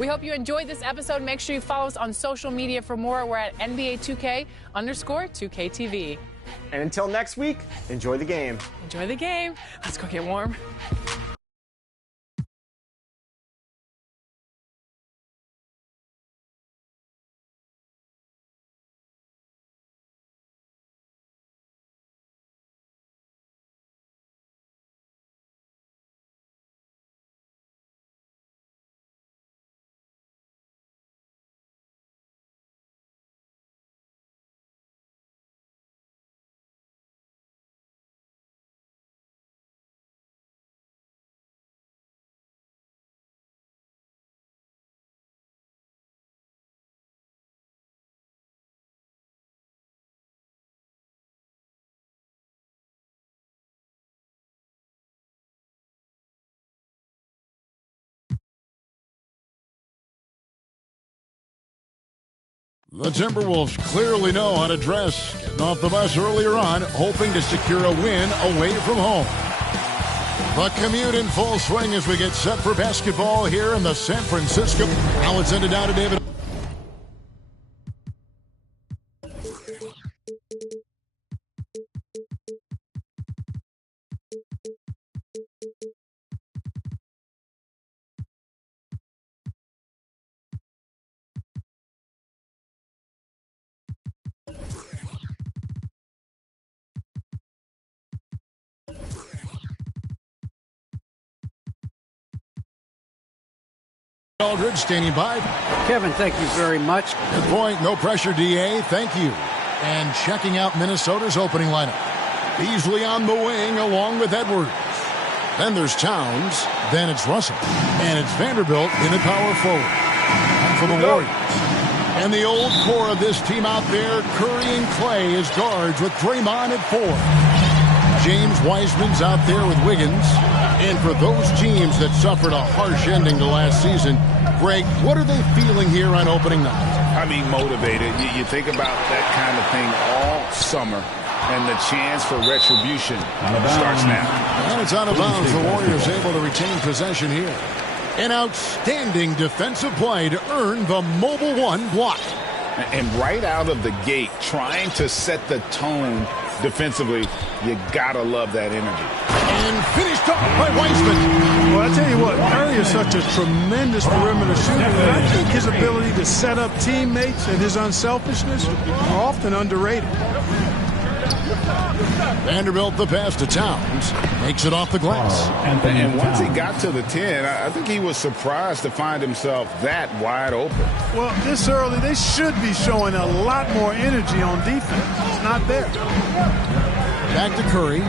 We hope you enjoyed this episode. Make sure you follow us on social media for more. We're at NBA2K_2KTV. And until next week, enjoy the game. Enjoy the game. Let's go get warm. The Timberwolves clearly know how to dress. Getting off the bus earlier on, hoping to secure a win away from home. The commute in full swing as we get set for basketball here in the San Francisco. Now it's ended down to David. Aldridge standing by. Kevin, thank you very much. Good point. No pressure, DA. Thank you. And checking out Minnesota's opening lineup. Beasley on the wing along with Edwards. Then there's Towns. Then it's Russell. And it's Vanderbilt in the power forward. And for the Warriors. And the old core of this team out there, Curry and Clay as guards with Draymond at 4. James Wiseman's out there with Wiggins. And for those teams that suffered a harsh ending to last season, Greg, what are they feeling here on opening night? I mean, motivated. You think about that kind of thing all summer, and the chance for retribution starts now. And it's out of bounds. The Warriors able to retain possession here. An outstanding defensive play to earn the Mobile One block. And right out of the gate, trying to set the tone defensively, you gotta love that energy. And finished off by Wiseman. Well, I tell you what, Curry is such a tremendous perimeter shooter, and I think his ability to set up teammates and his unselfishness are often underrated. Vanderbilt the pass to Towns. Makes it off the glass. And once he got to the 10, I think he was surprised to find himself that wide open. Well, this early, they should be showing a lot more energy on defense. It's not there. Back to Curry.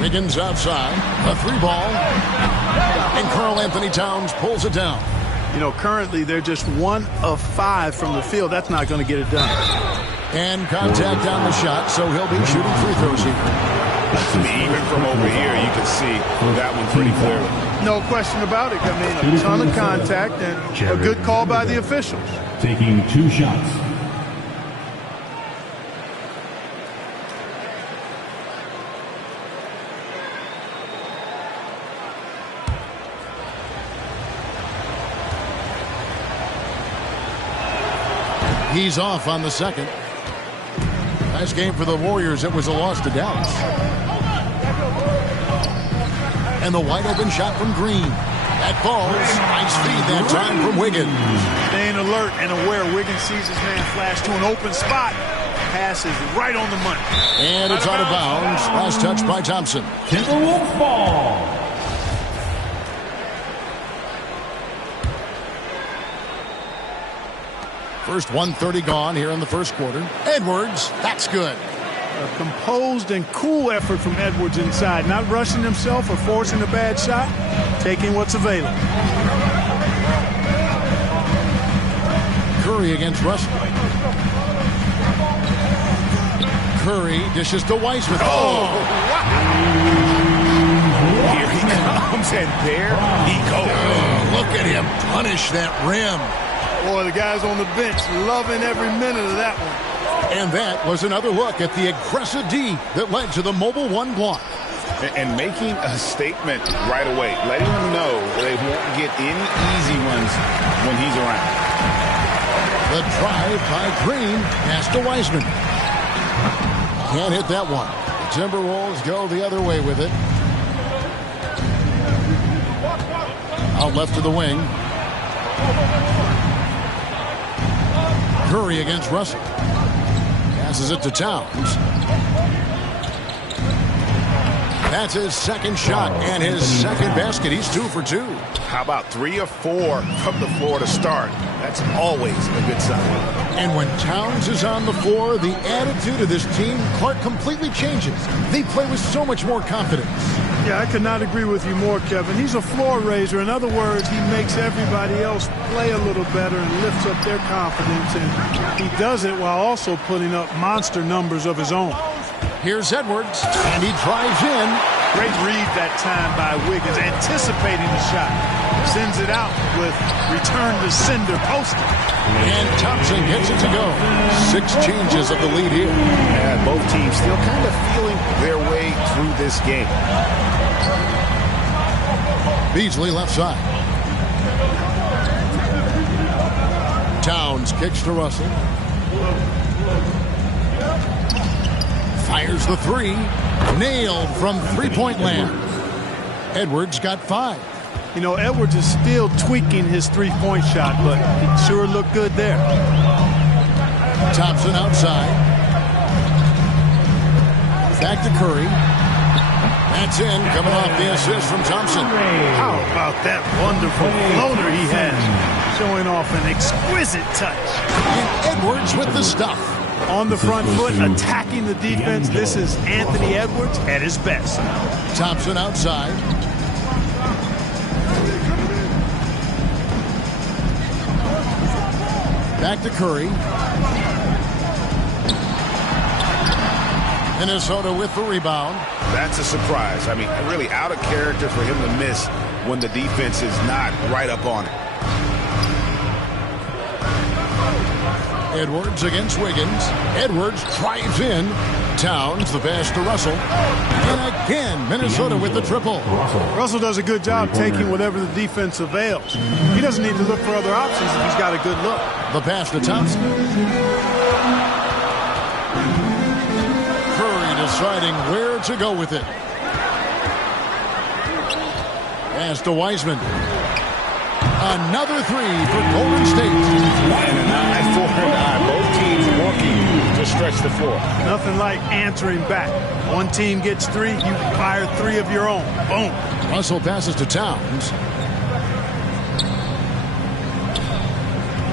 Wiggins outside. A 3-ball. And Karl Anthony Towns pulls it down. You know, currently they're just 1 of 5 from the field. That's not going to get it done. And contact on the shot, so he'll be shooting free throws here. Even from over here, you can see that one pretty clearly. No question about it. I mean, a ton of contact and a good call by the officials. Taking 2 shots. He's off on the second. Last game for the Warriors, it was a loss to Dallas. And the wide open shot from Green. That falls. Nice feed that time from Wiggins. Staying alert and aware. Wiggins sees his man flash to an open spot. Pass is right on the money. And it's out of bounds. Last touch by Thompson. Timberwolves ball. First 1:30 gone here in the first quarter. Edwards, that's good. A composed and cool effort from Edwards inside. Not rushing himself or forcing a bad shot. Taking what's available. Curry against Russell. Curry dishes to Wiseman. Oh! Here he comes, and there he goes. Oh, look at him punish that rim. Boy, the guys on the bench loving every minute of that one. And that was another look at the aggressive D that led to the Mobile One block. And making a statement right away, letting them know they won't get any easy ones when he's around. The drive by Green, pass to Wiseman. Can't hit that one. The Timberwolves go the other way with it. Out left to the wing. Curry against Russell. Passes it to Towns. That's his second shot and his second basket. He's 2 for 2. How about 3 of 4 from the floor to start? That's always a good sign. And when Towns is on the floor, the attitude of this team, Clark, completely changes. They play with so much more confidence. Yeah, I could not agree with you more, Kevin. He's a floor raiser. In other words, he makes everybody else play a little better and lifts up their confidence. And he does it while also putting up monster numbers of his own. Here's Edwards, and he drives in. Great read that time by Wiggins, anticipating the shot. Sends it out with return to sender posted. And Thompson gets it to go. 6 changes of the lead here. And both teams still kind of feeling their way through this game. Beasley left side. Towns kicks to Russell. Fires the 3. Nailed from three-point land. Edwards got 5. You know, Edwards is still tweaking his three-point shot, but it sure looked good there. Thompson outside. Back to Curry. That's in, coming off the assist from Thompson. How about that wonderful floater he has? Showing off an exquisite touch. And Edwards with the stuff. On the front foot, attacking the defense. This is Anthony Edwards at his best. Thompson outside. Back to Curry. Minnesota with the rebound. That's a surprise. I mean, really out of character for him to miss when the defense is not right up on it. Edwards against Wiggins. Edwards drives in. Towns, the pass to Russell. And again, Minnesota with the triple. Russell does a good job taking whatever the defense avails. He doesn't need to look for other options if he's got a good look. The pass to Thompson. Curry deciding where to go with it. Pass to Wiseman. Another 3 for Golden State. And an eye for an eye. Both teams working to stretch the floor. Nothing like answering back. One team gets 3, you fire 3 of your own. Boom. Russell passes to Towns.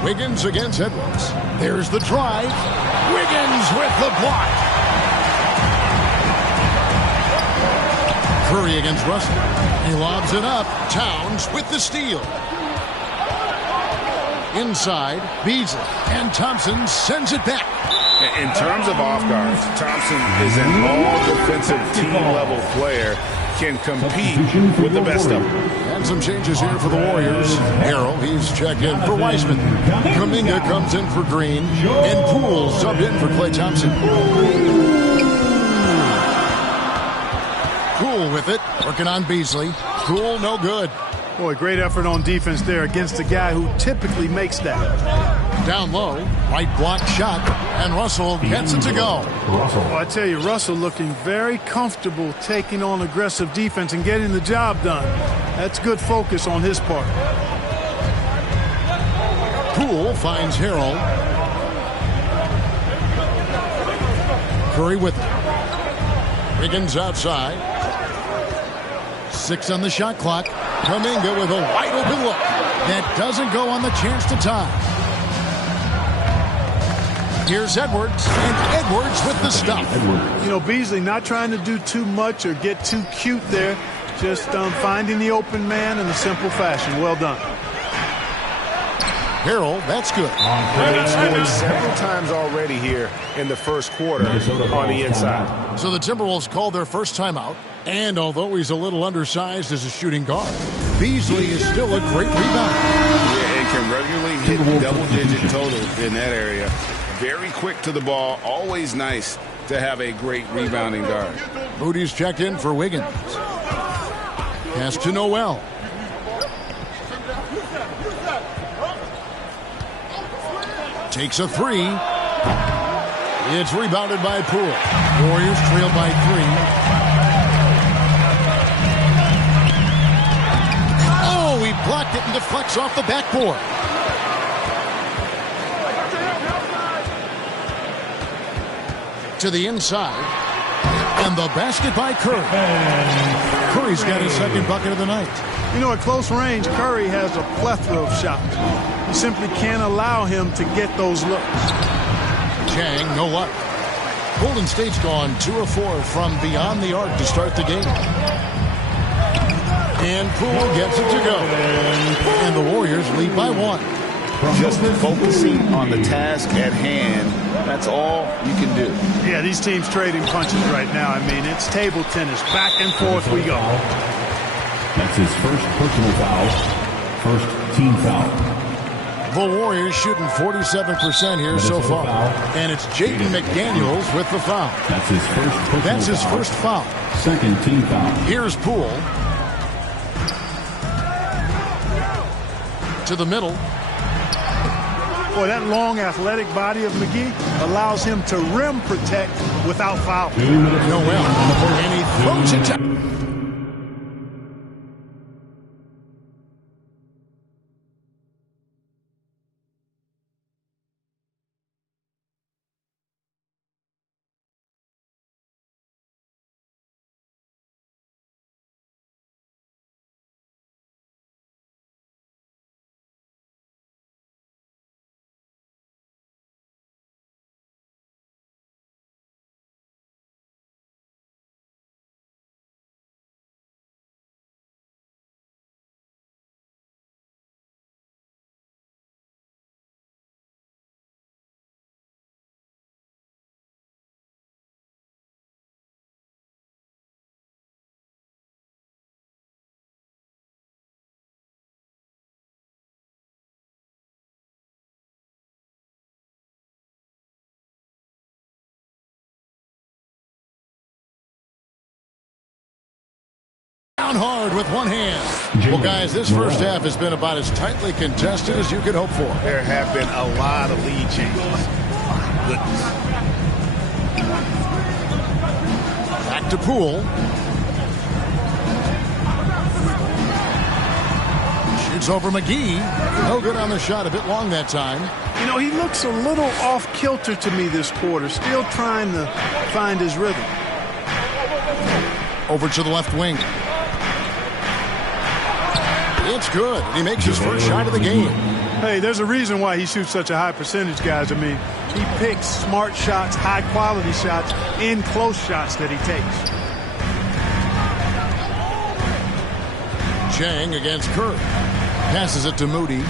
Wiggins against Edwards. There's the drive. Wiggins with the block. Curry against Russell. He lobs it up. Towns with the steal. Inside, Beasley, and Thompson sends it back. In terms of off guards, Thompson is an all-defensive team-level player, can compete with the best of them. And some changes here for the Warriors. Harrell, he's checked in for Wiseman. Kuminga comes in for Green, and Poole subbed in for Klay Thompson. Poole with it, working on Beasley. Poole, no good. Boy, great effort on defense there against a guy who typically makes that. Down low, right block shot, and Russell gets it to go. Well, I tell you, Russell looking very comfortable taking on aggressive defense and getting the job done. That's good focus on his part. Poole finds Harrell. Curry with it. Wiggins outside. 6 on the shot clock. Kuminga with a wide open look. That doesn't go on the chance to tie. Here's Edwards, and Edwards with the stuff. You know, Beasley not trying to do too much or get too cute there. Just finding the open man in a simple fashion. Well done. Harrell, that's good. He scored several times already here in the first quarter on the inside. So the Timberwolves called their first timeout. And although he's a little undersized as a shooting guard, Beasley is still a great rebounder. Yeah, and can regularly hit double-digit totals in that area. Very quick to the ball. Always nice to have a great rebounding guard. Moody's checked in for Wiggins. Pass to Noel. Takes a three. It's rebounded by Poole. Warriors trail by 3. Oh, he blocked it and deflects off the backboard. To the inside. And the basket by Curry. Curry's got his second bucket of the night. You know, at close range, Curry has a plethora of shots. You simply can't allow him to get those looks. Chang, no luck. Golden State's gone 2 of 4 from beyond the arc to start the game. And Poole gets it to go. And the Warriors lead by 1. Just focusing on the task at hand. That's all you can do. Yeah, these teams trading punches right now. I mean, it's table tennis. Back and forth we go. That's his first personal foul. First team foul. The Warriors shooting 47% here so far. And it's Jaden McDaniels with the foul. That's his first personal That's his foul. first foul. Second team foul. Here's Poole. To the middle. Boy, that long athletic body of McGee allows him to rim protect without foul. Noel. And he throws it to... Down hard with one hand. Well, guys, this first half has been about as tightly contested as you could hope for. There have been a lot of lead changes. Goodness. Back to Poole. Shoots over McGee. No good on the shot. A bit long that time. You know, he looks a little off kilter to me this quarter. Still trying to find his rhythm. Over to the left wing. It's good. He makes his first shot of the game. Hey, there's a reason why he shoots such a high percentage, guys. I mean, he picks smart shots, high-quality shots, in close shots that he takes. Chang against Curry. Passes it to Moody.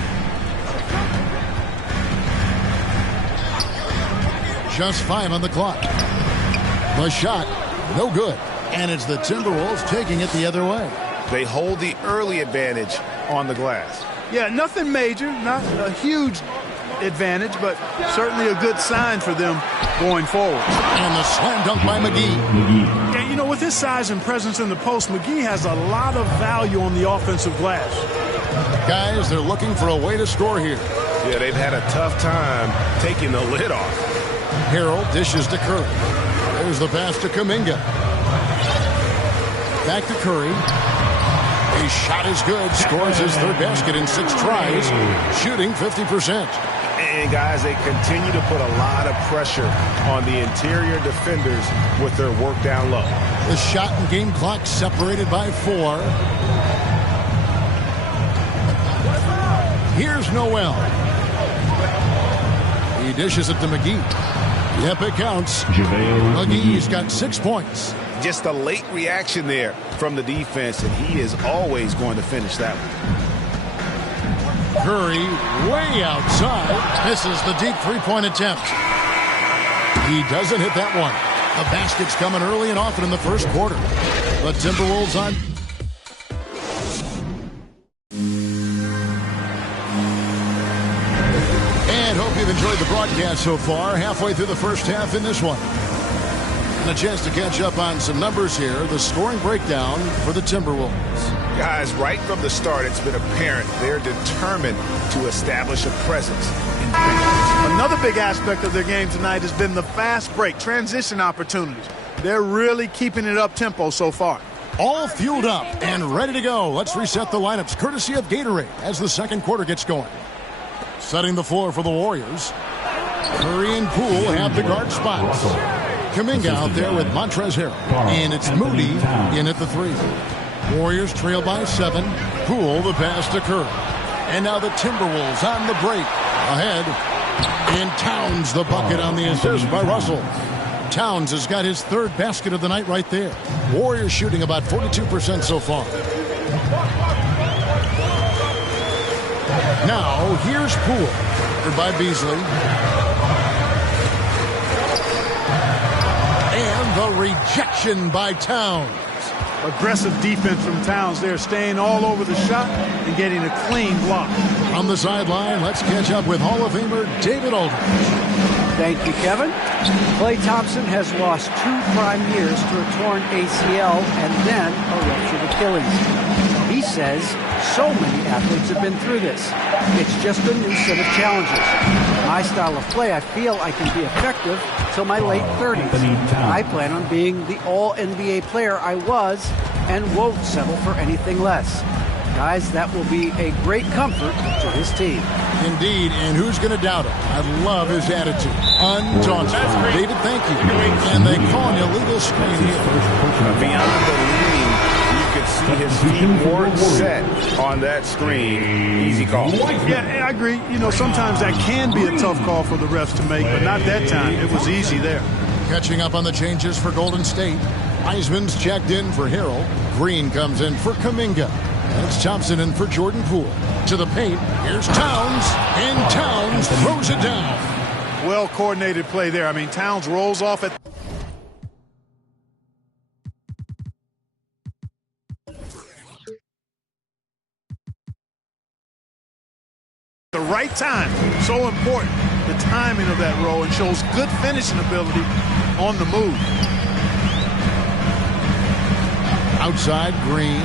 Just 5 on the clock. The shot, no good. And it's the Timberwolves taking it the other way. They hold the early advantage on the glass. Yeah, nothing major, not a huge advantage, but certainly a good sign for them going forward. And the slam dunk by McGee. Yeah, you know, with his size and presence in the post, McGee has a lot of value on the offensive glass. Guys, they're looking for a way to score here. Yeah, they've had a tough time taking the lid off. Harrell dishes to Curry. There's the pass to Kuminga. Back to Curry. His shot is good. Scores his third basket in 6 tries. Shooting 50%. And, guys, they continue to put a lot of pressure on the interior defenders with their work down low. The shot and game clock separated by 4. Here's Noel. He dishes it to McGee. Yep, it counts. McGee's got 6 points. Just a late reaction there from the defense, and he is always going to finish that one. Curry way outside. Misses the deep three-point attempt. He doesn't hit that one. The basket's coming early and often in the first quarter. The Timberwolves on. And hope you've enjoyed the broadcast so far. Halfway through the first half in this one. And a chance to catch up on some numbers here. The scoring breakdown for the Timberwolves. Guys, right from the start, it's been apparent they're determined to establish a presence in defense. Another big aspect of their game tonight has been the fast break, transition opportunities. They're really keeping it up-tempo so far. All fueled up and ready to go. Let's reset the lineups courtesy of Gatorade as the second quarter gets going. Setting the floor for the Warriors. Curry and Poole have the guard spots. Kuminga out there with Montrezl Harrell. And it's Moody in at the 3. Warriors trail by 7. Poole the pass to Curry. And now the Timberwolves on the break. Ahead. And Towns the bucket on the assist by Russell. Towns has got his 3rd basket of the night right there. Warriors shooting about 42% so far. Now, here's Poole. By Beasley. And the rejection by Towns. Aggressive defense from Towns there, staying all over the shot and getting a clean block. On the sideline, let's catch up with Hall of Famer David Aldridge. Thank you, Kevin. Klay Thompson has lost 2 prime years to a torn ACL and then a ruptured Achilles. He says so many athletes have been through this. It's just a new set of challenges. My style of play, I feel I can be effective till my late 30s. I plan on being the all-NBA player I was and won't settle for anything less. Guys, that will be a great comfort to his team. Indeed, and who's going to doubt him? I love his attitude. Undaunted. David, thank you. And they call an illegal screen here. Beyond believing, you could see his feet weren't set on that screen. Easy call. Yeah, I agree. You know, sometimes that can be a tough call for the refs to make, but not that time. It was easy there. Catching up on the changes for Golden State. Heisman's checked in for Harrell. Green comes in for Kuminga. That's Thompson in for Jordan Poole. To the paint, here's Towns, and Towns throws it down. Well-coordinated play there. I mean, Towns rolls off at the right time. So important, the timing of that roll, and shows good finishing ability on the move. Outside, Green.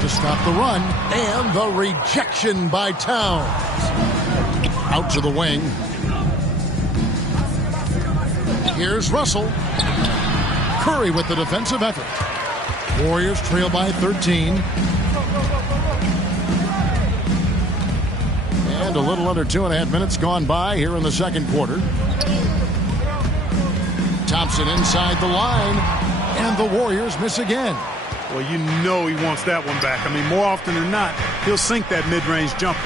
To stop the run, and the rejection by Towns. Out to the wing. Here's Russell. Curry with the defensive effort. Warriors trail by 13. And a little under 2.5 minutes gone by here in the second quarter. Thompson inside the line, and the Warriors miss again. Well, you know he wants that one back. I mean, more often than not, he'll sink that mid-range jumper.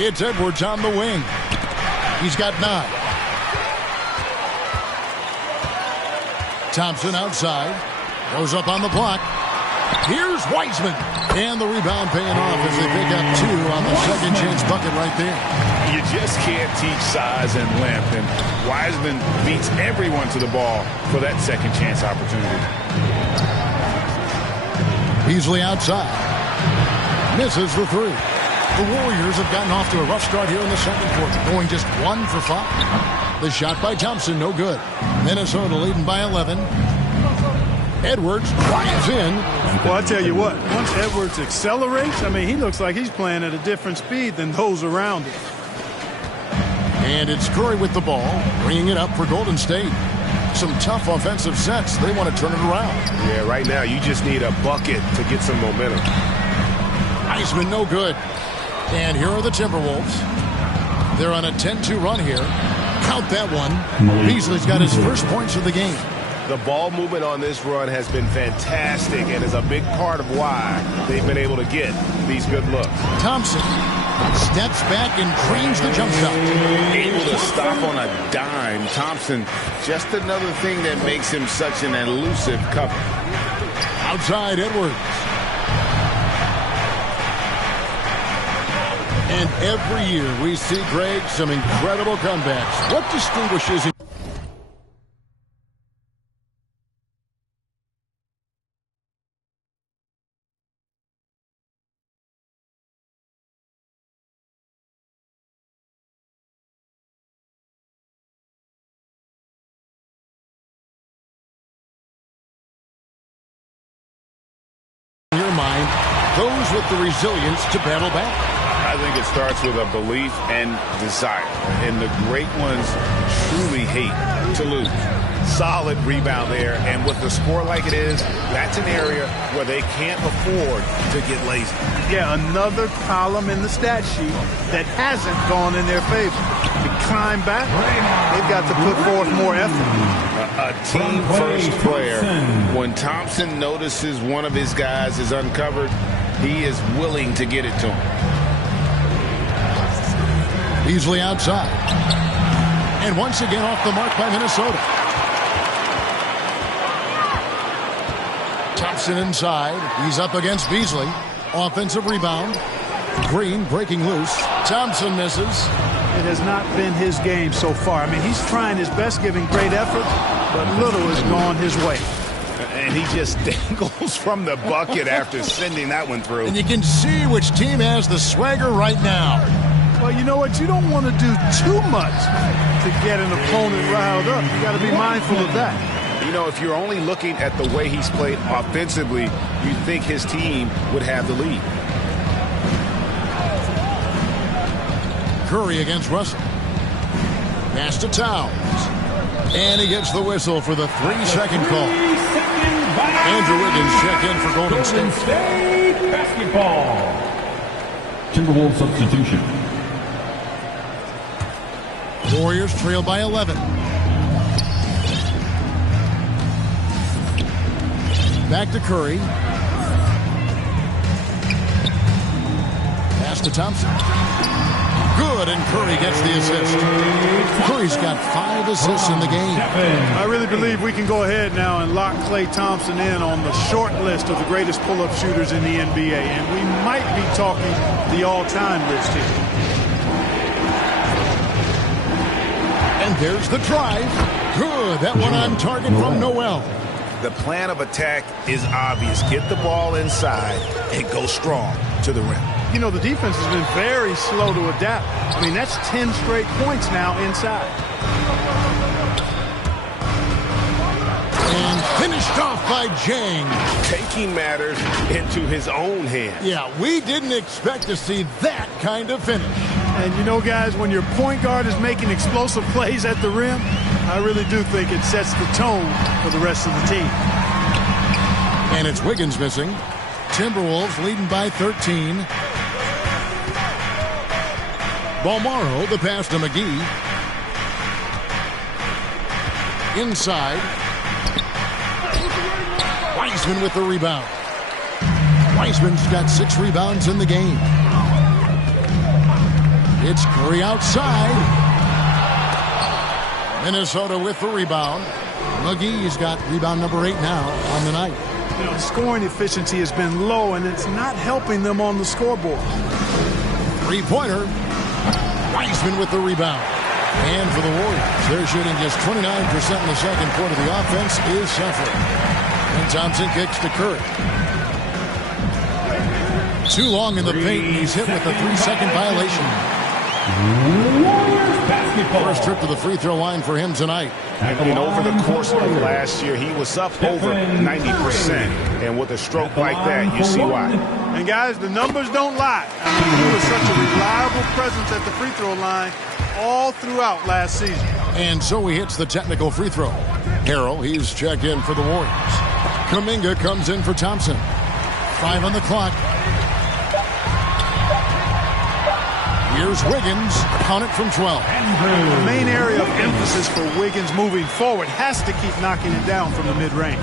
It's Edwards on the wing. He's got 9. Thompson outside. Goes up on the block. Here's Wiseman. And the rebound paying off as they pick up 2 on the second chance bucket right there. You just can't teach size and length, and Wiseman beats everyone to the ball for that second chance opportunity. Beasley outside. Misses the 3. The Warriors have gotten off to a rough start here in the second quarter, going just 1 for 5. The shot by Thompson, no good. Minnesota leading by 11. Edwards drives in. Well, I tell you what, once Edwards accelerates, I mean, he looks like he's playing at a different speed than those around him. And it's Curry with the ball, bringing it up for Golden State. Some tough offensive sets. They want to turn it around. Yeah, right now you just need a bucket to get some momentum. Heisman no good. And here are the Timberwolves. They're on a 10-2 run here. Count that one. Beasley's got his first points of the game. The ball movement on this run has been fantastic and is a big part of why they've been able to get these good looks. Thompson steps back and drains the jump shot. Able to stop on a dime. Thompson, just another thing that makes him such an elusive cover. Outside, Edwards. And every year we see, Greg, some incredible comebacks. What distinguishes him? those with the resilience to battle back. I think it starts with a belief and desire. And the great ones truly hate to lose. Solid rebound there, and with the score like it is, that's an area where they can't afford to get lazy. Yeah, another column in the stat sheet that hasn't gone in their favor. To climb back, they've got to put forth more effort. A team-first player. When Thompson notices one of his guys is uncovered, he is willing to get it to him. Beasley outside. And once again off the mark by Minnesota. Thompson inside. He's up against Beasley. Offensive rebound. Green breaking loose. Thompson misses. It has not been his game so far. I mean, he's trying his best, giving great effort, but little has gone his way. And he just dangles from the bucket after sending that one through. And you can see which team has the swagger right now. Well, you know what? You don't want to do too much to get an opponent riled up. You got to be mindful of that. You know, if you're only looking at the way he's played offensively, you think his team would have the lead. Curry against Russell. Pass to Towns. And he gets the whistle for the 3-second call. Andrew Wiggins check in for Golden State. Basketball. Timberwolves substitution. Warriors trail by 11. Back to Curry. Pass to Thompson. Good, and Curry gets the assist. Curry's got 5 assists in the game. I really believe we can go ahead now and lock Klay Thompson in on the short list of the greatest pull-up shooters in the NBA, and we might be talking the all-time list here. And there's the drive. Good, that one on target from Noel. The plan of attack is obvious. Get the ball inside and go strong to the rim. You know, the defense has been very slow to adapt. I mean, that's 10 straight points now inside. And finished off by Jang. Taking matters into his own hands. Yeah, we didn't expect to see that kind of finish. And you know, guys, when your point guard is making explosive plays at the rim, I really do think it sets the tone for the rest of the team. And it's Wiggins missing. Timberwolves leading by 13. Balmaro, the pass to McGee. Inside. Wiseman with the rebound. Wiseman's got 6 rebounds in the game. It's Curry outside. Minnesota with the rebound. McGee's got rebound number 8 now on the night. You know, scoring efficiency has been low, and it's not helping them on the scoreboard. 3-pointer. Wiseman with the rebound. And for the Warriors, they're shooting just 29% in the second quarter. The offense is suffering. And Thompson kicks to Curry. Too long in the paint, and he's hit with a 3-second violation. Warriors basketball. First trip to the free throw line for him tonight. And over the course of last year, he was up over 90%. And with a stroke like that, you see why. And guys, the numbers don't lie. I mean, he was such a reliable presence at the free throw line all throughout last season. And so he hits the technical free throw. Harrell, he's checked in for the Warriors. Kuminga comes in for Thompson. 5 on the clock. Here's Wiggins, count it from 12. The main area of emphasis for Wiggins moving forward has to keep knocking it down from the mid-range.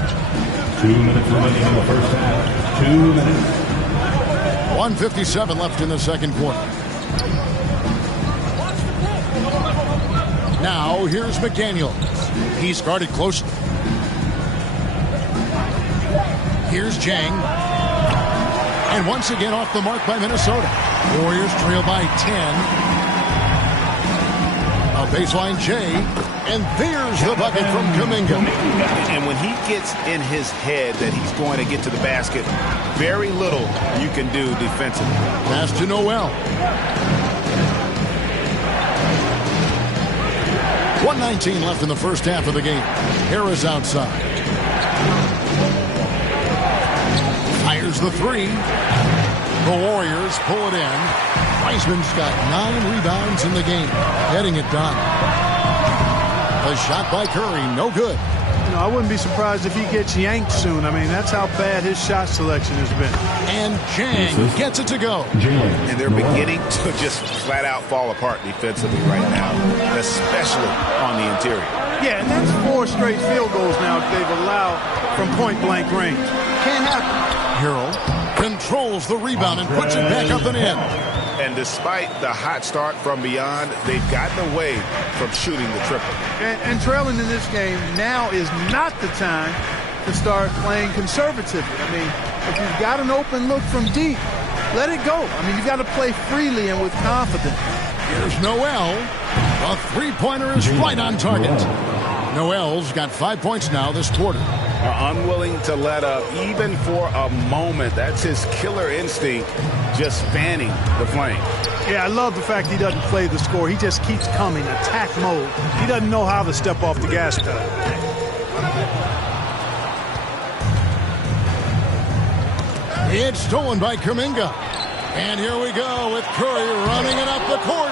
2 minutes remaining in the first half. 2 minutes. 1:57 left in the second quarter. Now here's McDaniels. He's guarded closely. Here's Jang. And once again off the mark by Minnesota. Warriors trail by 10. A baseline J. And there's the bucket from Kuminga. And when he gets in his head that he's going to get to the basket, very little you can do defensively. Pass to Noel. 1:19 left in the first half of the game. Harris outside. Fires the 3. The Warriors pull it in. Wiseman's got 9 rebounds in the game, getting it done. The shot by Curry, no good. You know, I wouldn't be surprised if he gets yanked soon. I mean, that's how bad his shot selection has been. And Jang gets it to go. And they're beginning to just flat out fall apart defensively right now, especially on the interior. Yeah, and that's 4 straight field goals now they've allowed from point-blank range. Can't happen. Harrell controls the rebound and puts it back up and in. And despite the hot start from beyond, they've gotten away from shooting the triple. And trailing in this game now is not the time to start playing conservatively. I mean, if you've got an open look from deep, let it go. I mean, you've got to play freely and with confidence. Here's Noel. A three-pointer is right on target. Noel's got 5 points now this quarter. Unwilling to let up even for a moment. That's his killer instinct, just fanning the flame. Yeah, I love the fact he doesn't play the score. He just keeps coming, attack mode. He doesn't know how to step off the gas pedal. It's stolen by Kuminga. And here we go with Curry running it up the court.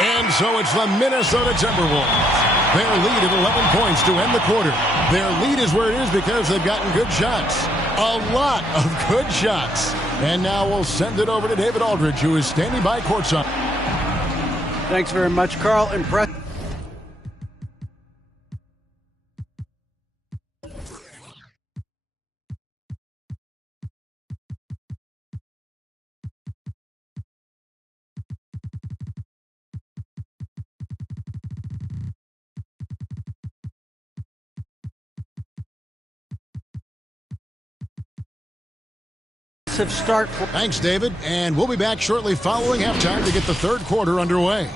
And so it's the Minnesota Timberwolves. Their lead at 11 points to end the quarter. Their lead is where it is because they've gotten good shots. A lot of good shots. And now we'll send it over to David Aldridge, who is standing by courtside. Thanks very much, Carl. Start. Thanks, David. And we'll be back shortly following halftime to get the third quarter underway.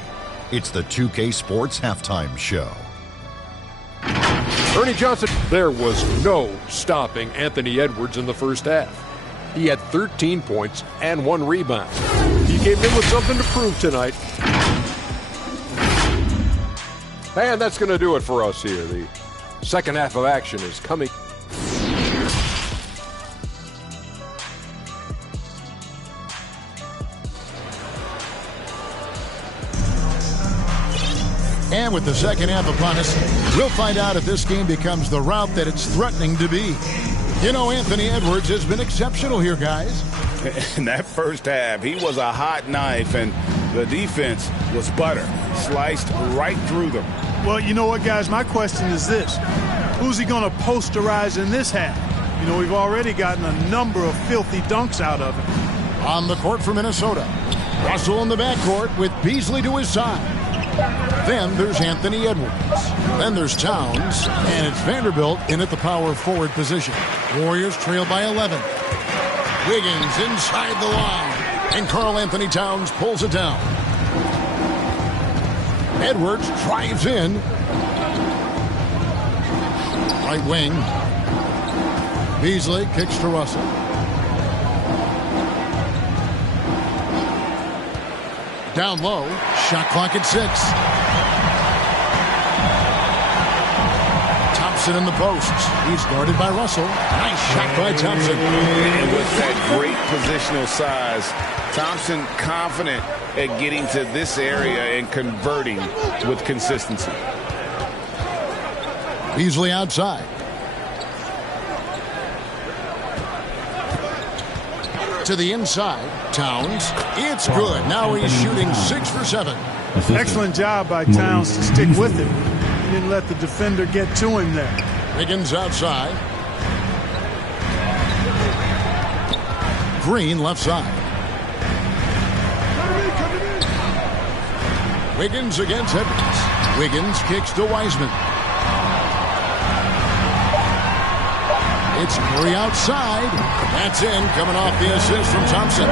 It's the 2K Sports Halftime Show. Ernie Johnson, there was no stopping Anthony Edwards in the first half. He had 13 points and 1 rebound. He came in with something to prove tonight. And that's going to do it for us here. The second half of action is coming. And with the second half upon us, we'll find out if this game becomes the route that it's threatening to be. You know, Anthony Edwards has been exceptional here, guys. In that first half, he was a hot knife, and the defense was butter, sliced right through them. Well, you know what, guys? My question is this. Who's he going to posterize in this half? You know, we've already gotten a number of filthy dunks out of him. On the court for Minnesota, Russell in the backcourt with Beasley to his side. Then there's Anthony Edwards. Then there's Towns. And it's Vanderbilt in at the power forward position. Warriors trail by 11. Wiggins inside the line. And Karl Anthony Towns pulls it down. Edwards drives in. Right wing. Beasley kicks to Russell. Down low. Shot clock at 6. Thompson in the post. He's guarded by Russell. Nice shot by Thompson. And with that great positional size, Thompson confident at getting to this area and converting with consistency. Beasley outside. To the inside. Towns. It's good. Now he's shooting 6 for 7. Excellent job by Towns to stick with him. He didn't let the defender get to him there. Wiggins outside. Green left side. Wiggins against Edwards. Wiggins kicks to Wiseman. It's Curry outside. That's in, coming off the assist from Thompson.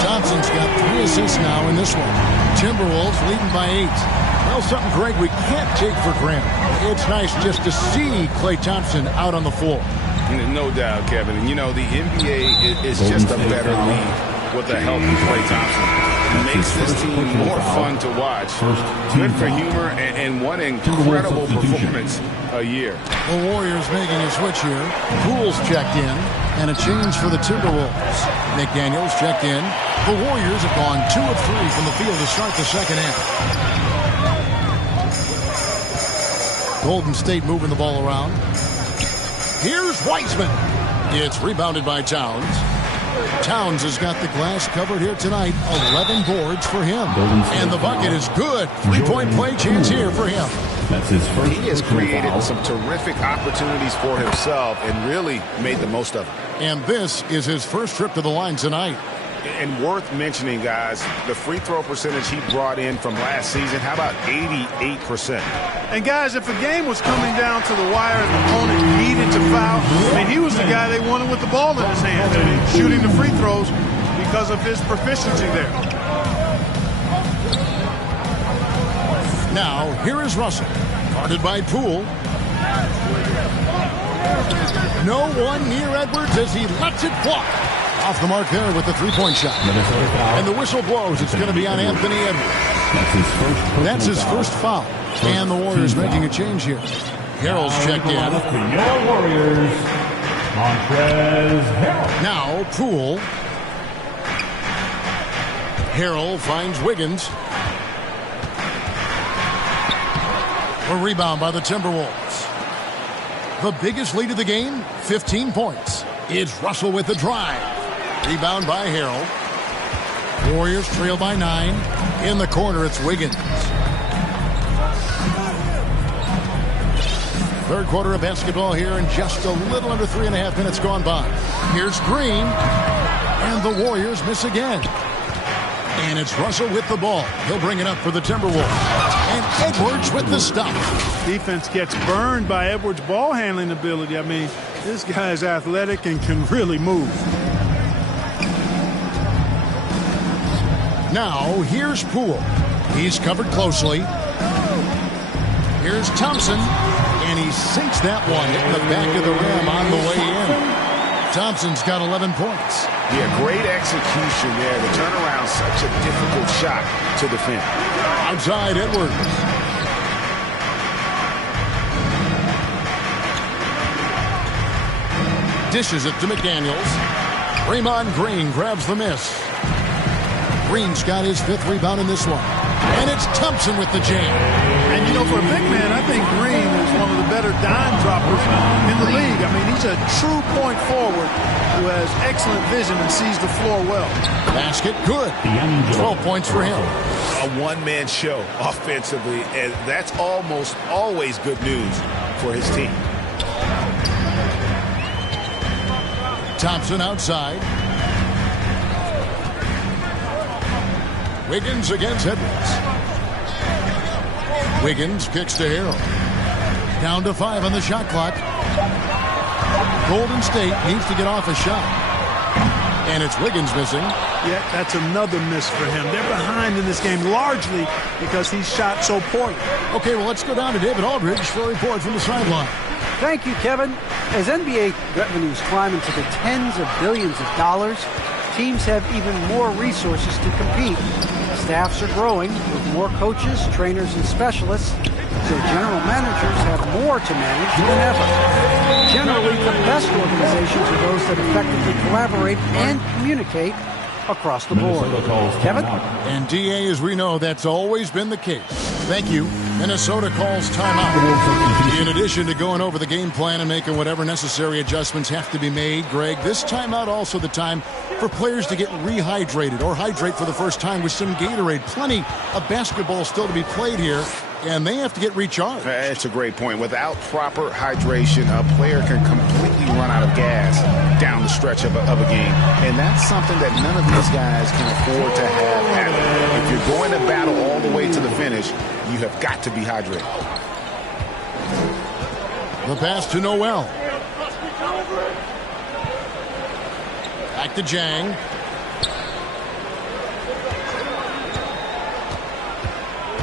Thompson's got 3 assists now in this one. Timberwolves leading by 8. Well, something, Greg, we can't take for granted. It's nice just to see Klay Thompson out on the floor. No doubt, Kevin. And, you know, the NBA is just a better league with a healthy Klay Thompson. Makes this team more fun to watch. Good for humor and one incredible performance a year. The Warriors making a switch here. Poole's checked in, and a change for the Timberwolves. McDaniels checked in. The Warriors have gone 2 of 3 from the field to start the second half. Golden State moving the ball around. Here's Wiseman. It's rebounded by Towns. Towns has got the glass covered here tonight. 11 boards for him. And the bucket is good. 3-point play chance here for him. That's his first. He has created some terrific opportunities for himself and really made the most of it. And this is his first trip to the line tonight. And worth mentioning, guys, the free throw percentage he brought in from last season, how about 88%? And, guys, if a game was coming down to the wire and the opponent needed to foul, I mean, he was the guy they wanted with the ball in his hands and shooting the free throws because of his proficiency there. Now, here is Russell, guarded by Poole. No one near Edwards as he lets it fly. Off the mark there with the 3-point shot. And the whistle blows. It's going to be on Anthony Edwards. That's his first foul. And the Warriors making a change here. Harrell's checked in. Warriors, Montrezl Harrell. Now, Poole. Harrell finds Wiggins. A rebound by the Timberwolves. The biggest lead of the game, 15 points. It's Russell with the drive. Rebound by Harrell. Warriors trail by 9. In the corner, it's Wiggins. Third quarter of basketball here, and just a little under 3.5 minutes gone by. Here's Green, and the Warriors miss again. And it's Russell with the ball. He'll bring it up for the Timberwolves. And Edwards with the stop. Defense gets burned by Edwards' ball handling ability. I mean, this guy is athletic and can really move. Now, here's Poole. He's covered closely. Here's Thompson. And he sinks that one in the back of the rim on the way in. Thompson's got 11 points. Yeah, great execution there. The turnaround, such a difficult shot to defend. Outside Edwards. Dishes it to McDaniels. Draymond Green grabs the miss. Green's got his 5th rebound in this one. And it's Thompson with the jam. And, you know, for a big man, I think Green is one of the better dime droppers in the league. I mean, he's a true point forward who has excellent vision and sees the floor well. Basket good. 12 points for him. A one-man show offensively, and that's almost always good news for his team. Thompson outside. Wiggins against Edwards. Wiggins kicks to Harrell. Down to 5 on the shot clock. Golden State needs to get off a shot. And it's Wiggins missing. Yeah, that's another miss for him. They're behind in this game largely because he shot so poorly. Okay, well, let's go down to David Aldridge for a report from the sideline. Thank you, Kevin. As NBA revenues climb into the tens of billions of dollars, teams have even more resources to compete. Staffs are growing with more coaches, trainers, and specialists, so general managers have more to manage than ever. Generally, the best organizations are those that effectively collaborate and communicate across the board. Kevin? And DA, as we know, that's always been the case. Thank you. Minnesota calls timeout. In addition to going over the game plan and making whatever necessary adjustments have to be made, Greg, this timeout also the time for players to get rehydrated or hydrate for the first time with some Gatorade. Plenty of basketball still to be played here, and they have to get recharged. That's a great point. Without proper hydration, a player can completely run out of gas down the stretch of a game. And that's something that none of these guys can afford to have happen. If you're going to battle all the way to the finish, you have got to be hydrated. The pass to Noel. Back to Jang.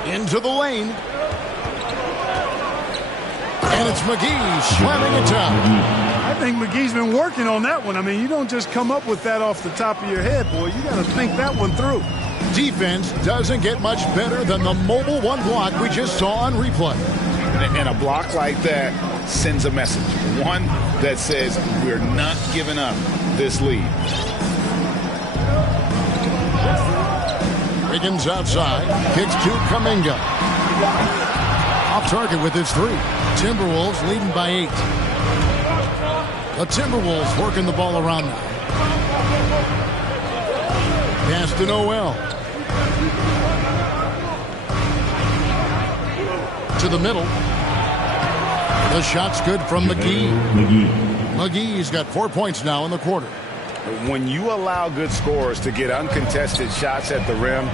Into the lane. And it's McGee slamming it down. I think McGee's been working on that one. I mean, you don't just come up with that off the top of your head, boy. You got to think that one through. Defense doesn't get much better than the mobile one block we just saw on replay. And a block like that sends a message. One that says we're not giving up this lead. Wiggins outside. Kicks to Kuminga. Off target with his three. Timberwolves leading by 8. The Timberwolves working the ball around now. Pass to Noel. To the middle. The shot's good from McGee. McGee's got 4 points now in the quarter. When you allow good scorers to get uncontested shots at the rim,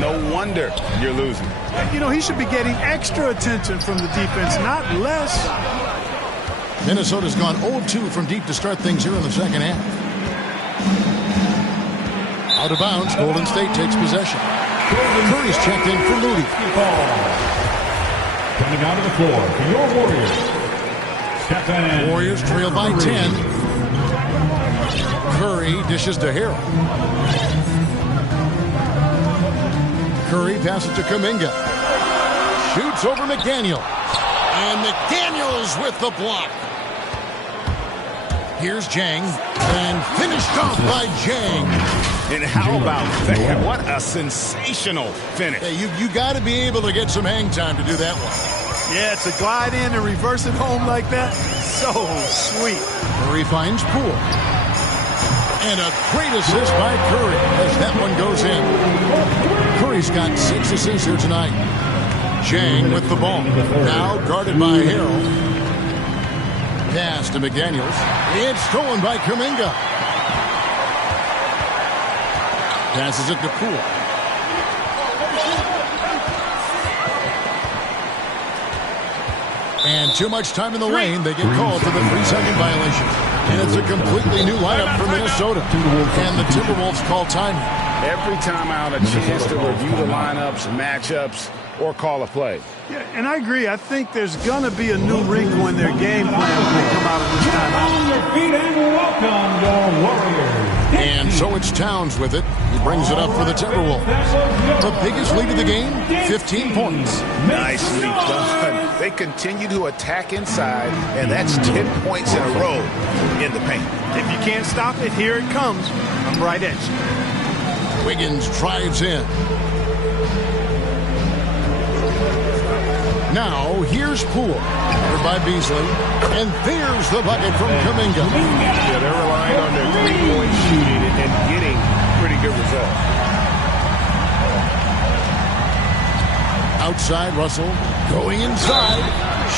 no wonder you're losing. You know, he should be getting extra attention from the defense, not less. Minnesota's gone 0-2 from deep to start things here in the second half. Out of bounds, Golden State takes possession. Curry's checked in for Moody. Coming out of the floor for your Warriors. Warriors trail by 10. Curry dishes to Harrell. Curry passes to Kuminga. Shoots over McDaniel. And McDaniel's with the block. Here's Jang. And finished off by Jang. And how about that? What a sensational finish. Hey, you got to be able to get some hang time to do that one. Yeah, to glide in and reverse it home like that, so sweet. Curry finds Poole. And a great assist by Curry as that one goes in. Curry's got 6 assists here tonight. Jang with the ball. Now guarded by Harrell. Pass to McDaniels. It's stolen by Kuminga. Passes it to Poole. And too much time in the lane. They get called for the 3-second violation. And it's a completely new lineup for Minnesota. And the Timberwolves call timing. Every time out, a chance to review the lineups, matchups, or call a play. Yeah, and I agree. I think there's going to be a new wrinkle in their game plan when they come out of this timeout. On your feet and welcome your Warriors. And so it's Towns with it. He brings it up for the Timberwolves. The biggest lead of the game, 15 points. Nicely done. They continue to attack inside, and that's 10 points in a row in the paint. If you can't stop it, here it comes. I'm right at you. Wiggins drives in. Now, here's Poole. Covered by Beasley. And there's the bucket from Kuminga. Yeah, they're relying on their three-point shooting and getting pretty good results. Outside, Russell going inside.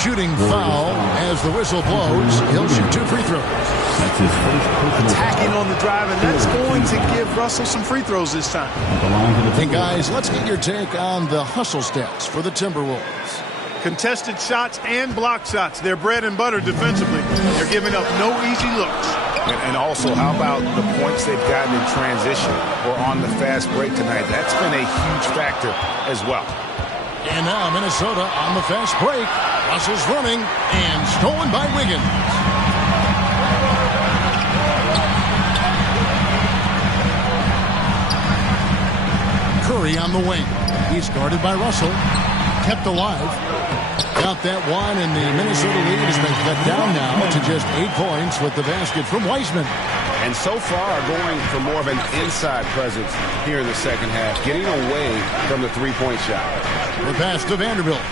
Shooting foul as the whistle blows. He'll shoot 2 free throws. That's his first personal Attacking foul. on the drive, and that's going to give Russell some free throws this time. Hey, guys, let's get your take on the hustle stats for the Timberwolves. Contested shots and block shots. They're bread and butter defensively. They're giving up no easy looks. And also, how about the points they've gotten in transition or on the fast break tonight? That's been a huge factor as well. And now Minnesota on the fast break. Russell's running and stolen by Wiggins. Curry on the wing. He's guarded by Russell. Kept alive. Got that one, and the Minnesota lead has been cut down now to just 8 points with the basket from Weissman. And so far, going for more of an inside presence here in the second half, getting away from the three-point shot. The pass to Vanderbilt.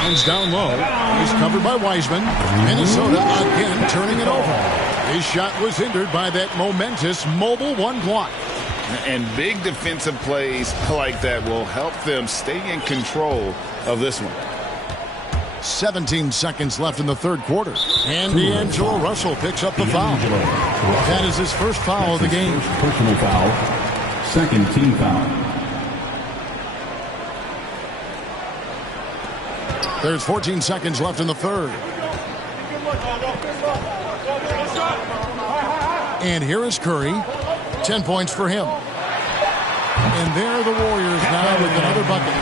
Towns down low. He's covered by Weissman. Minnesota again turning it over. His shot was hindered by that momentous mobile one block. And big defensive plays like that will help them stay in control of this one. 17 seconds left in the third quarter. And D'Angelo Russell picks up the foul. That is his first foul of the game. First personal foul. Second team foul. There's 14 seconds left in the third. And here is Curry. 10 points for him. And there are the Warriors now with another bucket.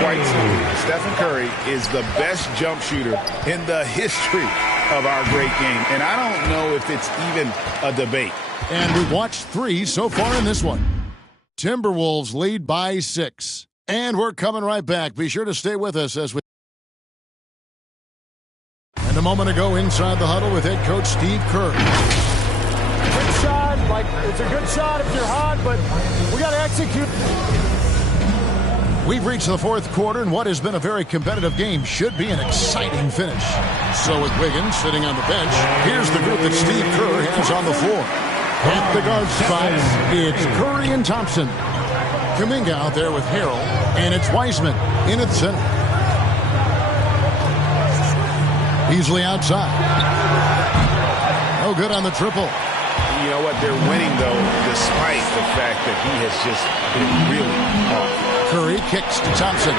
quite simply, Stephen Curry is the best jump shooter in the history of our great game. And I don't know if it's even a debate. And we've watched 3 so far in this one. Timberwolves lead by 6. And we're coming right back. Be sure to stay with us as we... And a moment ago inside the huddle with head coach Steve Kerr. Good shot. It's a good shot if you're hot, but we got to execute. We've reached the 4th quarter, and what has been a very competitive game should be an exciting finish. So with Wiggins sitting on the bench, here's the group that Steve Kerr has on the floor. At the guard spots, it's Curry and Thompson. Kuminga out there with Harrell, and it's Wiseman in at center. Beasley outside. No good on the triple. You know what? They're winning, though, despite the fact that he has just been really off. Curry kicks to Thompson.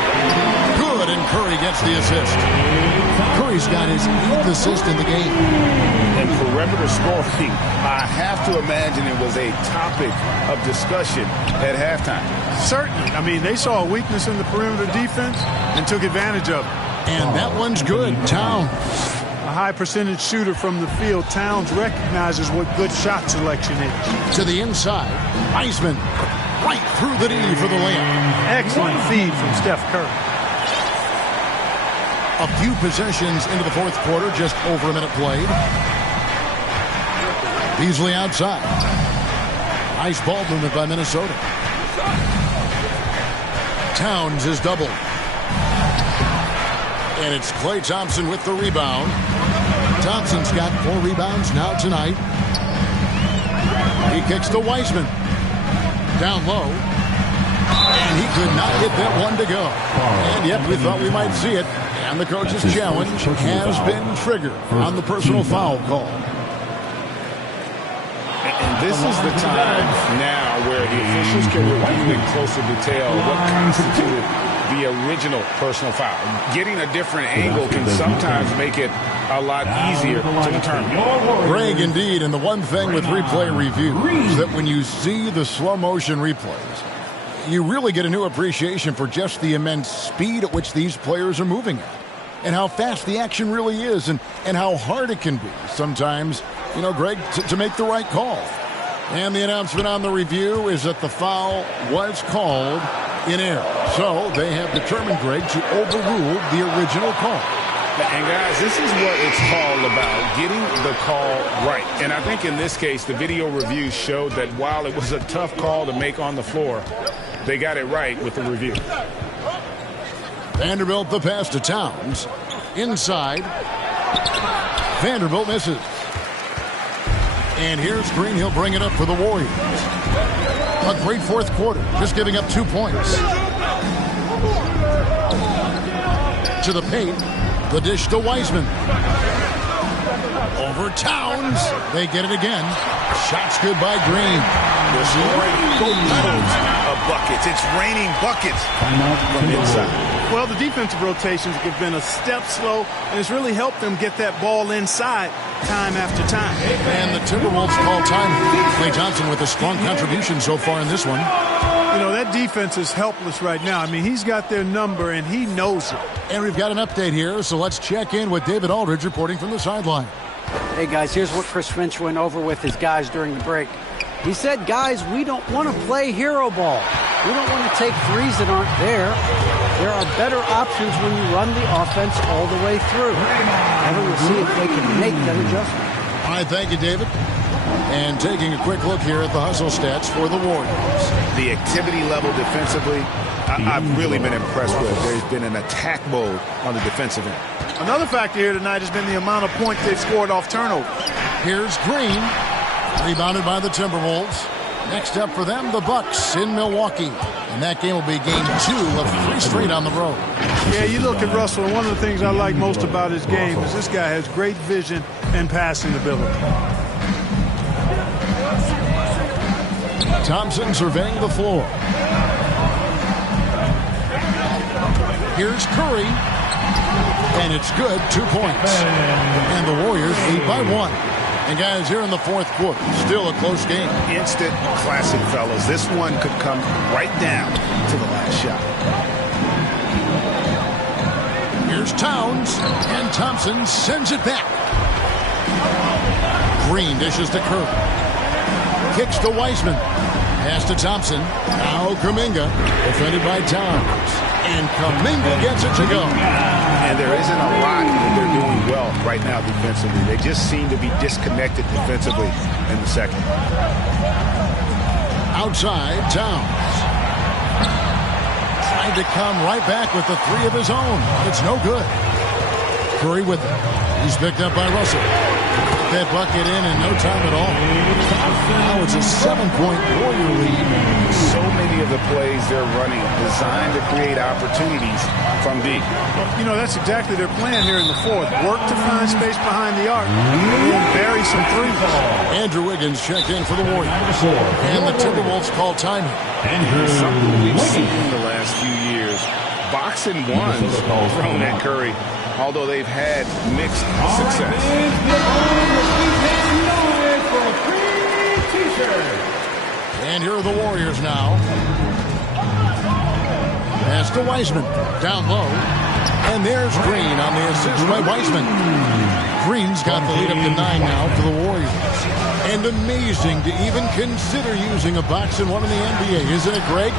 Good, and Curry gets the assist. Curry's got his 8th assist in the game. And perimeter scoring, I have to imagine it was a topic of discussion at halftime. Certainly. I mean, they saw a weakness in the perimeter defense and took advantage of it. And that one's good. Towns. A high percentage shooter from the field. Towns recognizes what good shot selection is. To the inside. Wiseman right through the D for the layup. Excellent feed from Steph Curry. A few possessions into the 4th quarter, just over a minute played. Beasley outside. Nice ball movement by Minnesota. Towns is doubled. And it's Klay Thompson with the rebound. Thompson's got 4 rebounds now tonight. He kicks to Wiseman. Down low. And he could not get that one to go. And yet we thought we might see it. And the coach's challenge has been triggered on the personal foul call. And this is the time now where the officials can review in closer detail what constituted the original personal foul. Getting a different angle can sometimes make it a lot easier to determine. Greg, indeed, and the one thing with replay review is that when you see the slow motion replays, you really get a new appreciation for just the immense speed at which these players are moving at, and how fast the action really is, and how hard it can be sometimes, you know, Greg, to make the right call. And the announcement on the review is that the foul was called in error. So they have determined, Greg, to overrule the original call. And guys, this is what it's all about, getting the call right. And I think in this case, the video review showed that while it was a tough call to make on the floor, they got it right with the review. Vanderbilt the pass to Towns. Inside. Vanderbilt misses. And here's Green. He'll bring it up for the Warriors. A great 4th quarter, just giving up 2 points. To the paint. The dish to Wiseman. Over Towns. They get it again. Shots good by Green. They're scoring boatloads of buckets. It's raining buckets from inside. Well, the defensive rotations have been a step slow, and it's really helped them get that ball inside time after time. And the Timberwolves call time. Klay Thompson with a strong contribution so far in this one. You know, that defense is helpless right now. I mean, he's got their number, and he knows it. And we've got an update here, so let's check in with David Aldridge reporting from the sideline. Hey, guys, here's what Chris Finch went over with his guys during the break. He said, guys, we don't want to play hero ball. We don't want to take threes that aren't there. There are better options when you run the offense all the way through. We'll see if they can make that adjustment. All right, thank you, David. And taking a quick look here at the hustle stats for the Warriors. The activity level defensively, I've really been impressed with. There's been an attack mode on the defensive end. Another factor here tonight has been the amount of points they've scored off turnover. Here's Green, rebounded by the Timberwolves. Next up for them, the Bucks in Milwaukee. And that game will be game 2 of 3 straight on the road. Yeah, you look at Russell, and one of the things I like most about his game is this guy has great vision and passing ability. Thompson surveying the floor. Here's Curry. And it's good, 2 points. And the Warriors lead by 1. And guys, here in the 4th quarter, still a close game. Instant classic, fellas. This one could come right down to the last shot. Here's Towns, and Thompson sends it back. Green dishes to Curry. Kicks to Wiseman. Pass to Thompson. Now Kuminga, defended by Towns. And Kuminga gets it to go. And there isn't a lot that they're doing well right now defensively. They just seem to be disconnected defensively in the second. Outside, Towns. Tried to come right back with the three of his own. It's no good. Curry with it. He's picked up by Russell. That bucket in no time at all. Now it's a 7-point Warrior lead. So many of the plays they're running designed to create opportunities from deep. You know, that's exactly their plan here in the fourth. Work to find space behind the arc and bury some threes. Andrew Wiggins checked in for the Warriors. And the Timberwolves call time. Something we've seen the last few years. Boxing ones thrown at Curry, although they've had mixed success. And here are the Warriors now. Pass to Wiseman. Down low. And there's Green on the assist by Wiseman. Green's got the lead up to 9 now for the Warriors. And amazing to even consider using a box and one in the NBA, isn't it, Greg?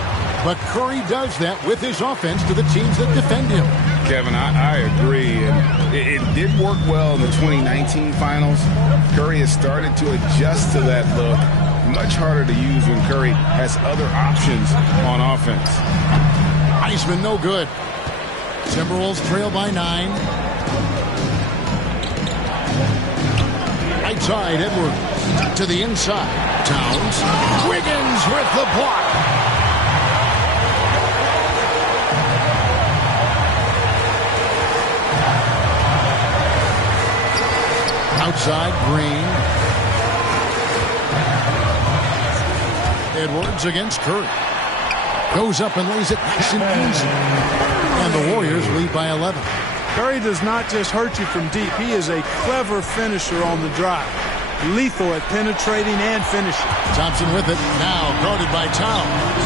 But Curry does that with his offense to the teams that defend him. Kevin, I agree. And it did work well in the 2019 finals. Curry has started to adjust to that look. Much harder to use when Curry has other options on offense. Wiseman no good. Timberwolves trail by 9. Right side, Edwards to the inside. Towns. Wiggins with the block. Outside, Green. Edwards against Curry. Goes up and lays it nice and easy. And the Warriors lead by 11. Curry does not just hurt you from deep. He is a clever finisher on the drive. Lethal at penetrating and finishing. Thompson with it. Now guarded by Towns.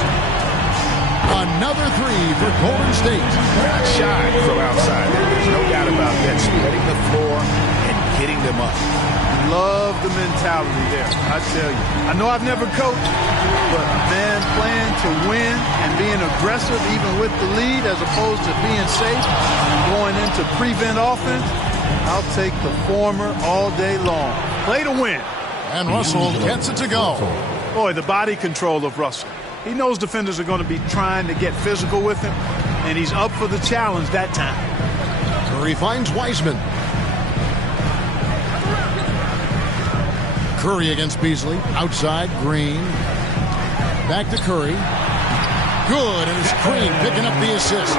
Another three for Golden State. Not shy from outside. There's no doubt about that. Spreading the floor and getting them up. Love the mentality there, I tell you. I know I've never coached, but man, playing to win and being aggressive even with the lead as opposed to being safe and going into prevent offense, I'll take the former all day long. Play to win. And Russell gets it to go. Boy, the body control of Russell. He knows defenders are going to be trying to get physical with him, and he's up for the challenge that time. Curry finds Wiseman. Curry against Beasley. Outside, Green. Back to Curry. Good, and it's Green picking up the assist.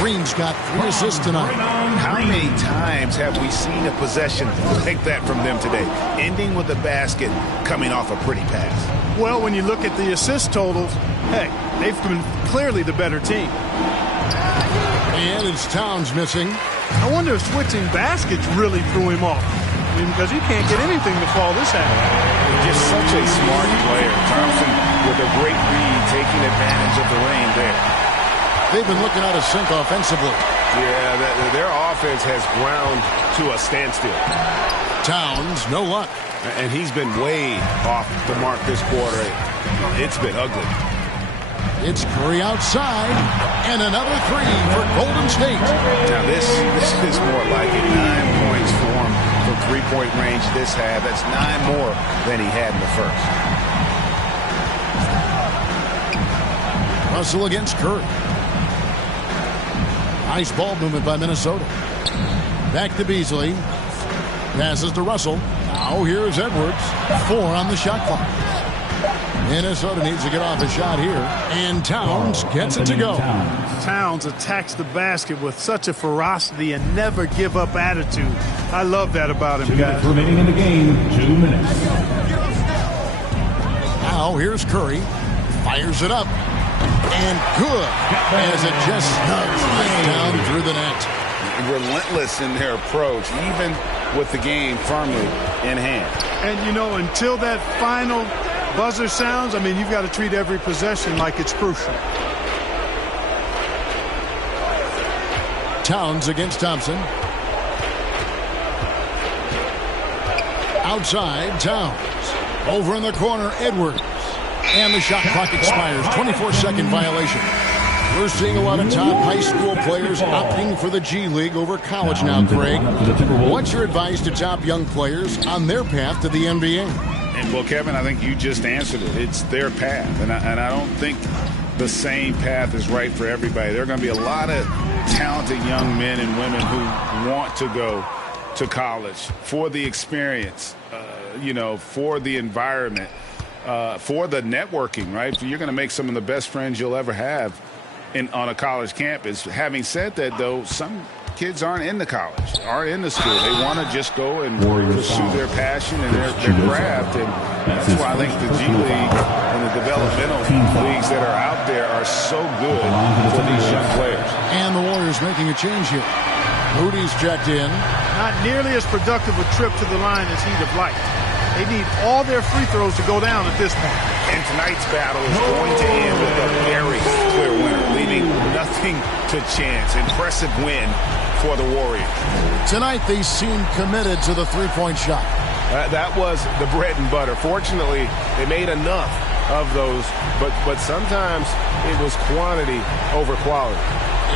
Green's got 3 assists tonight. How many times have we seen a possession like that from them today? Ending with a basket, coming off a pretty pass. Well, when you look at the assist totals, hey, they've been clearly the better team. And it's Towns missing. I wonder if switching baskets really threw him off. Because he can't get anything to fall this half. Just such a smart player. Thompson with a great read, taking advantage of the lane there. They've been looking out of sync offensively. Yeah, their offense has ground to a standstill. Towns, no luck. And he's been way off the mark this quarter. It's been ugly. It's Curry outside, and another three for Golden State. Now this is more like it. 9 points for him from three-point range this half. That's 9 more than he had in the first. Russell against Curry. Nice ball movement by Minnesota. Back to Beasley. Passes to Russell. Now here's Edwards. 4 on the shot clock. Minnesota needs to get off a shot here. And Towns gets it to go. Towns attacks the basket with such a ferocity and never give up attitude. I love that about him, 2 guys. minutes remaining in the game. 2 minutes. Now here's Curry. Fires it up. And good. As it just snugs right down through the net. Relentless in their approach, even with the game firmly in hand. And, you know, until that final buzzer sounds, I mean, you've got to treat every possession like it's crucial. Towns against Thompson. Outside, Towns. Over in the corner, Edwards. And the shot clock expires. 24-second violation. We're seeing a lot of top high school players opting for the G League over college now, Craig. What's your advice to top young players on their path to the NBA? And, well, Kevin, I think you just answered it. It's their path. And I don't think the same path is right for everybody. There are going to be a lot of talented young men and women who want to go to college for the experience, for the environment, for the networking, right? You're going to make some of the best friends you'll ever have on a college campus. Having said that, though, some kids aren't into college, aren't into school. They want to just go and pursue their passion and their craft. And that's why I think the G League and the developmental leagues that are out there are so good for these young players. And the Warriors making a change here. Moody's checked in. Not nearly as productive a trip to the line as he'd have liked. They need all their free throws to go down at this point. And tonight's battle is going to end with a very clear winner, leaving nothing to chance. Impressive win for the Warriors. Tonight they seem committed to the three-point shot. That was the bread and butter. Fortunately, they made enough of those, but sometimes it was quantity over quality.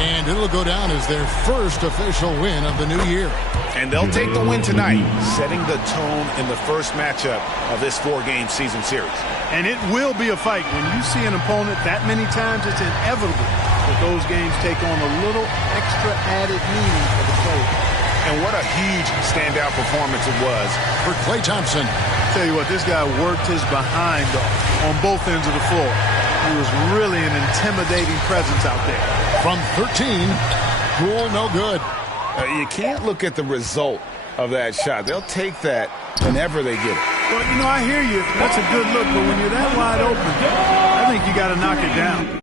And it'll go down as their first official win of the new year. And they'll take the win tonight, setting the tone in the first matchup of this four-game season series. And it will be a fight. When you see an opponent that many times, it's inevitable that those games take on a little extra added meaning for the player. And what a huge standout performance it was for Klay Thompson. Tell you what, this guy worked his behind off on both ends of the floor. He was really an intimidating presence out there. From 13, cool, no good. You can't look at the result of that shot. They'll take that whenever they get it. Well, I hear you. That's a good look, but when you're that wide open, I think you got to knock it down.